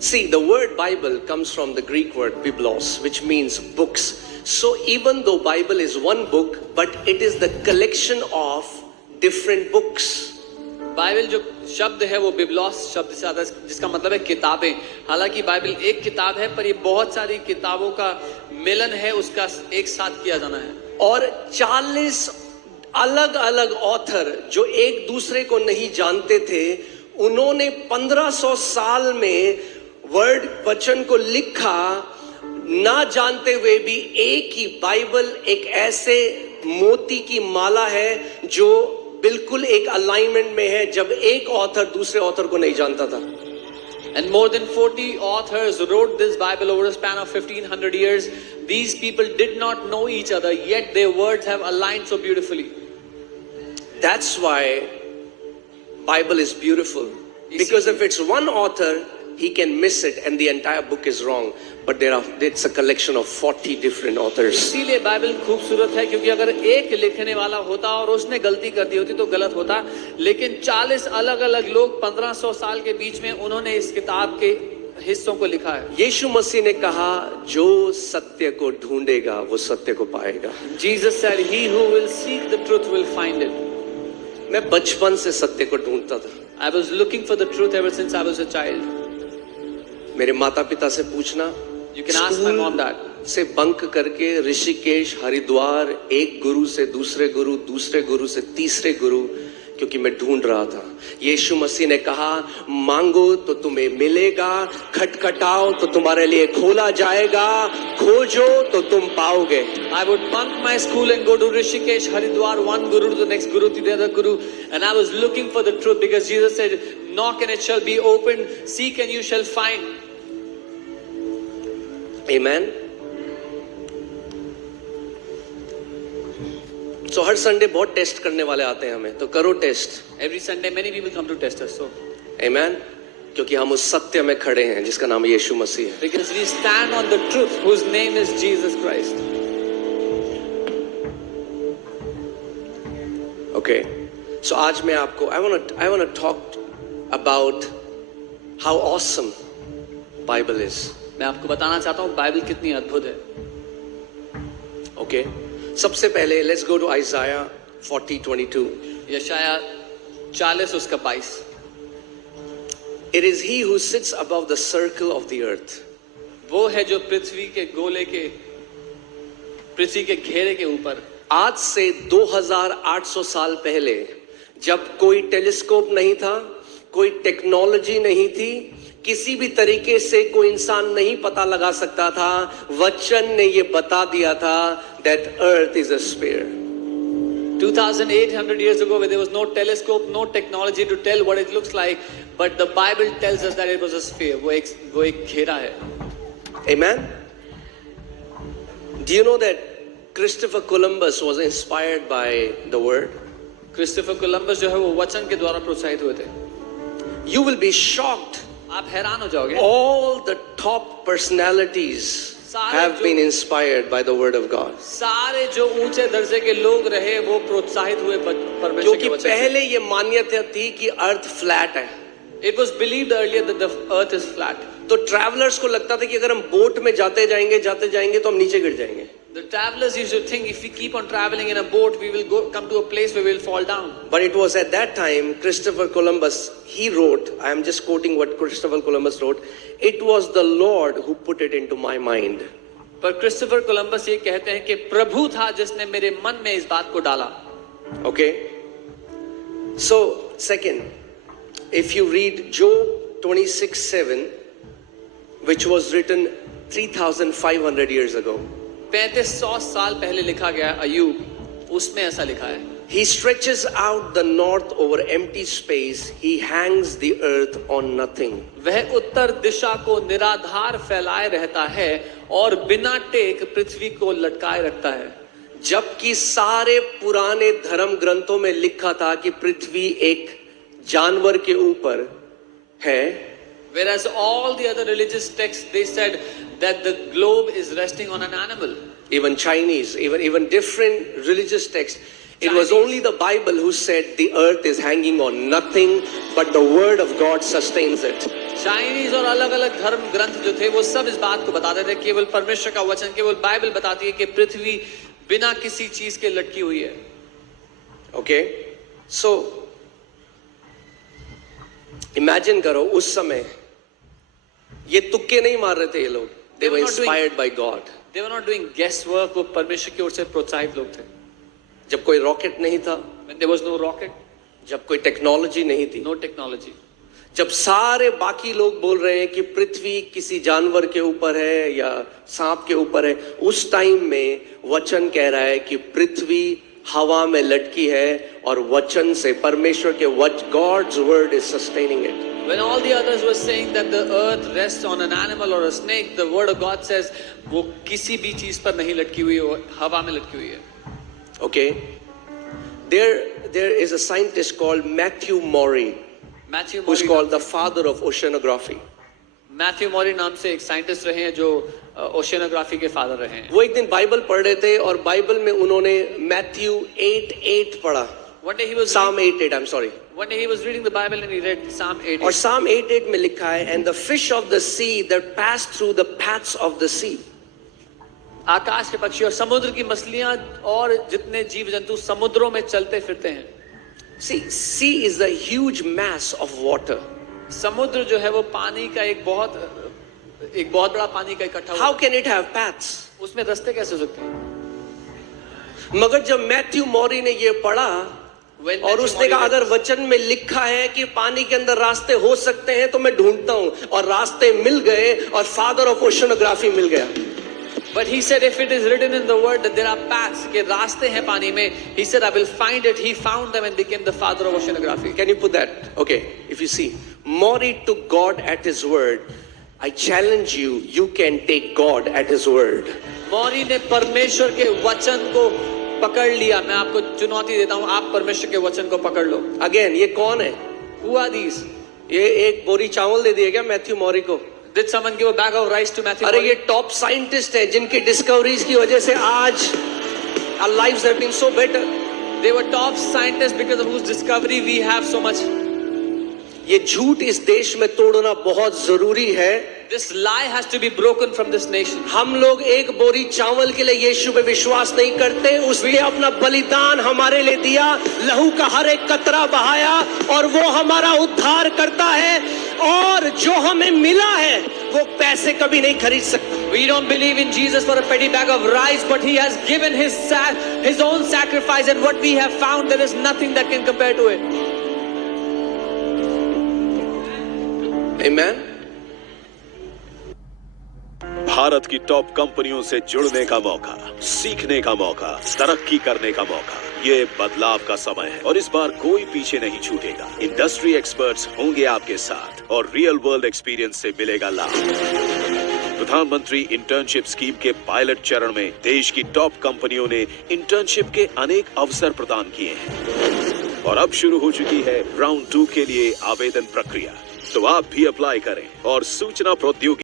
See, the word Bible comes from the Greek word biblos, which means books. So even though Bible is one book, but it is the collection of different books. Bible जो शब्द है वो बिबलॉस शब्द से आता है, जिसका मतलब है किताबें। हालांकि बाइबल एक किताब है, पर ये बहुत सारी किताबों का मिलन है, उसका एक साथ किया जाना है। और 40 अलग अलग ऑथर जो एक दूसरे को नहीं जानते थे, उन्होंने 1500 साल में वर्ड वचन को लिखा, ना जानते हुए भी एक ही बाइबल एक ऐसे मोती की माला है जो बिल्कुल एक अलाइनमेंट में है, जब एक ऑथर दूसरे ऑथर को नहीं जानता था। And more than 40 authors wrote this Bible over a span of 1500 years. These people did not know each other, yet their words have aligned so beautifully. That's why Bible is beautiful. Because if it's one author, he can miss it and the entire book is wrong. But it's a collection of 40 different authors. इसीलिए Bible खूबसूरत है, क्योंकि अगर एक लिखने वाला होता और उसने गलती कर दी होती तो गलत होता, लेकिन 40 अलग अलग लोग 1500 साल के बीच में उन्होंने इस किताब के हिस्सों को लिखा है। यीशु मसीह ने कहा, जो सत्य को ढूंढेगा वो सत्य को पाएगा। Jesus said, he who will seek the truth will find it. मैं बचपन से सत्य को ढूंढता था। I was looking for the truth ever since I was a child. मेरे माता पिता से पूछना, You can ask my mom that. से बंक करके ऋषिकेश, हरिद्वार, एक गुरु से दूसरे गुरु, दूसरे गुरु से तीसरे गुरु, क्योंकि मैं ढूंढ रहा था। यीशु मसीह ने कहा, मांगो तो तुम्हें मिलेगा, खटखटाओ तो तुम्हारे लिए खोला जाएगा, खोजो तो तुम पाओगे। I would bunk my school and go to Rishikesh, Haridwar, one guru to the next guru to the other guru, and I was looking for the truth because Jesus said, knock and it shall be opened, seek and you shall find. Amen. So her Sunday बहुत test करने वाले आते हैं हमें, तो करो test. Every Sunday many people come to test us. So Amen. क्योंकि हम उस सत्य में खड़े हैं जिसका नाम यीशु मसीह है। because we stand on the truth whose name is Jesus Christ. Okay. So आज मैं आपको I want to talk about how awesome Bible is. मैं आपको बताना चाहता हूँ बाइबल कितनी अद्भुत है। Okay. सबसे पहले let's go to Isaiah 40:22. यशाया 40 उसका 22। It is he who sits above the circle of the earth. वो है जो पृथ्वी के गोले के, पृथ्वी के घेरे के ऊपर। आज से 2800 साल पहले, जब कोई टेलीस्कोप नहीं था, कोई टेक्नोलॉजी नहीं थी, किसी भी तरीके से कोई इंसान नहीं पता लगा सकता था, वचन ने ये बता दिया था that earth is a sphere. 2800 years ago, where there was no telescope, no technology to tell what it looks like, but the Bible tells us that it was a sphere. वो एक घेरा है। Amen. Do you know that Christopher Columbus was inspired by the word? Christopher Columbus जो है वो वचन के द्वारा प्रोत्साहित हुए थे। You will be shocked. आप हैरान हो जाओगे। All the top personalities have been inspired by the word of God. सारे जो ऊंचे दर्जे के लोग रहे वो प्रोत्साहित हुए परमेश्वर क्योंकि के वचन से। पहले ये मान्यता थी कि अर्थ फ्लैट है। It was believed earlier that the earth is flat. तो ट्रैवलर्स को लगता था कि अगर हम बोट में जाते जाएंगे तो हम नीचे गिर जाएंगे। The travelers used to think if we keep on traveling in a boat, we will come to a place where we will fall down. But it was at that time Christopher Columbus, he wrote, I am just quoting what Christopher Columbus wrote, it was the Lord who put it into my mind. पर Christopher Columbus ये कहते हैं कि प्रभु था जिसने मेरे मन में इस बात को डाला। Okay. So second, if you read Job 26:7, which was written 3,500 years ago. 3500 साल पहले लिखा गया अय्यूब, उसमें ऐसा लिखा है। He stretches out the north over empty space. He hangs the earth on nothing. वह उत्तर दिशा को निराधार फैलाए रहता है और बिना टेक पृथ्वी को लटकाए रखता है। जबकि सारे पुराने धर्म ग्रंथों में लिखा था कि पृथ्वी एक जानवर के ऊपर है। Whereas all the other religious texts, they said that the globe is resting on an animal. Even Chinese, even different religious texts. It was Chinese. only the Bible who said the earth is hanging on nothing, but the word of God sustains it. Chinese और अलग अलग धर्म ग्रंथ जो थे वो सब इस बात को बताते थे, केवल परमेश्वर का वचन, केवल बाइबल बताती है कि पृथ्वी बिना किसी चीज के लटकी हुई है। ओके, सो इमेजिन करो उस समय ये तुक्के नहीं मार रहे थे ये लोग, they were inspired by God. They were not doing guesswork, वो परमेश्वर की ओर से प्रोत्साहित लोग थे। जब कोई रॉकेट नहीं था, When there was no rocket, जब कोई टेक्नोलॉजी नहीं थी, no technology, जब सारे बाकी लोग बोल रहे हैं कि पृथ्वी किसी जानवर के ऊपर है या सांप के ऊपर है, उस टाइम में वचन कह रहा है कि पृथ्वी हवा में लटकी है और वचन से, परमेश्वर के God's word is sustaining it. when all the others were saying that the earth rests on an animal or a snake, the word of God says वो किसी भी चीज पर नहीं लटकी हुई, वो हवा में लटकी हुई है। Okay, there is a scientist called Matthew Maury, Matthew who's Maury, called the father of oceanography. Matthew Maury नाम से एक साइंटिस्ट रहे हैं जो ओशियनोग्राफी के फादर रहे हैं। वो एक दिन बाइबल पढ़ रहे थे और बाइबल में उन्होंने मैथ्यू 8:8 पढ़ा, One day he was Psalm 8:8, I'm sorry. One day he was reading the Bible and he read Psalm 8. और Psalm 8:8 में लिखा है, and the fish of the sea that pass through the paths of the sea. आकाश के पक्षी और समुद्र की मछलियां और जितने जीव जंतु समुद्रों में चलते फिरते हैं। See, sea is the huge mass of water. समुद्र जो है वो पानी का एक बहुत बड़ा पानी का इकट्ठा How हुआ, can it have paths? उसमें रास्ते कैसे हो सकते हैं? मगर जब मैथ्यू मॉरी ने ये पढ़ा When और Matthew उसने कहा Maury read- अगर वचन में लिखा है कि पानी के अंदर रास्ते हो सकते हैं तो मैं ढूंढता हूं, और रास्ते मिल गए और फादर ऑफ ओशनोग्राफी मिल गया। But he said if it is written in the word that there are paths, के रास्ते हैं पानी में, he said I will find it. He found them and became the father of oceanography. Can you put that? Okay, if you see, Maury took God at his word. I challenge you, you can take God at his word. मौरी ने परमेश्वर के वचन को पकड़ लिया। मैं आपको चुनौती देता हूं, आप परमेश्वर के वचन को पकड़ लो। Again, ये कौन है? Who are these? ये एक बोरी चावल दे दिया क्या मैथ्यू मॉरी को? Did someone give a bag of rice to Matthew अरे Maury? ये टॉप साइंटिस्ट है जिनकी डिस्कवरीज की वजह से आज our lives have been so better. They were top scientists because of whose discovery we have so much. ये झूठ इस देश में तोड़ना बहुत जरूरी है। This lie has to be broken from this nation. हम लोग एक बोरी चावल के लिए यीशु पे विश्वास नहीं करते, उसने अपना बलिदान हमारे लिए दिया, लहू का हर एक कतरा बहाया और वो हमारा उद्धार करता है, और जो हमें मिला है वो पैसे कभी नहीं खरीद सकता। We don't believe in Jesus for a petty bag of rice, but he has given his own sacrifice, and what we have found, there is nothing that can compare to it. Amen. Bharat की top कंपनियों से जुड़ने का मौका, सीखने का मौका, तरक्की करने का मौका। ये बदलाव का समय है और इस बार कोई पीछे नहीं छूटेगा। इंडस्ट्री एक्सपर्ट्स होंगे आपके साथ और रियल वर्ल्ड एक्सपीरियंस से मिलेगा लाभ। प्रधानमंत्री इंटर्नशिप स्कीम के पायलट चरण में देश की टॉप कंपनियों ने इंटर्नशिप के अनेक अवसर प्रदान किए हैं और अब शुरू हो चुकी है राउंड 2 के लिए आवेदन प्रक्रिया। तो आप भी अप्लाई करें और सूचना प्रौद्योगिकी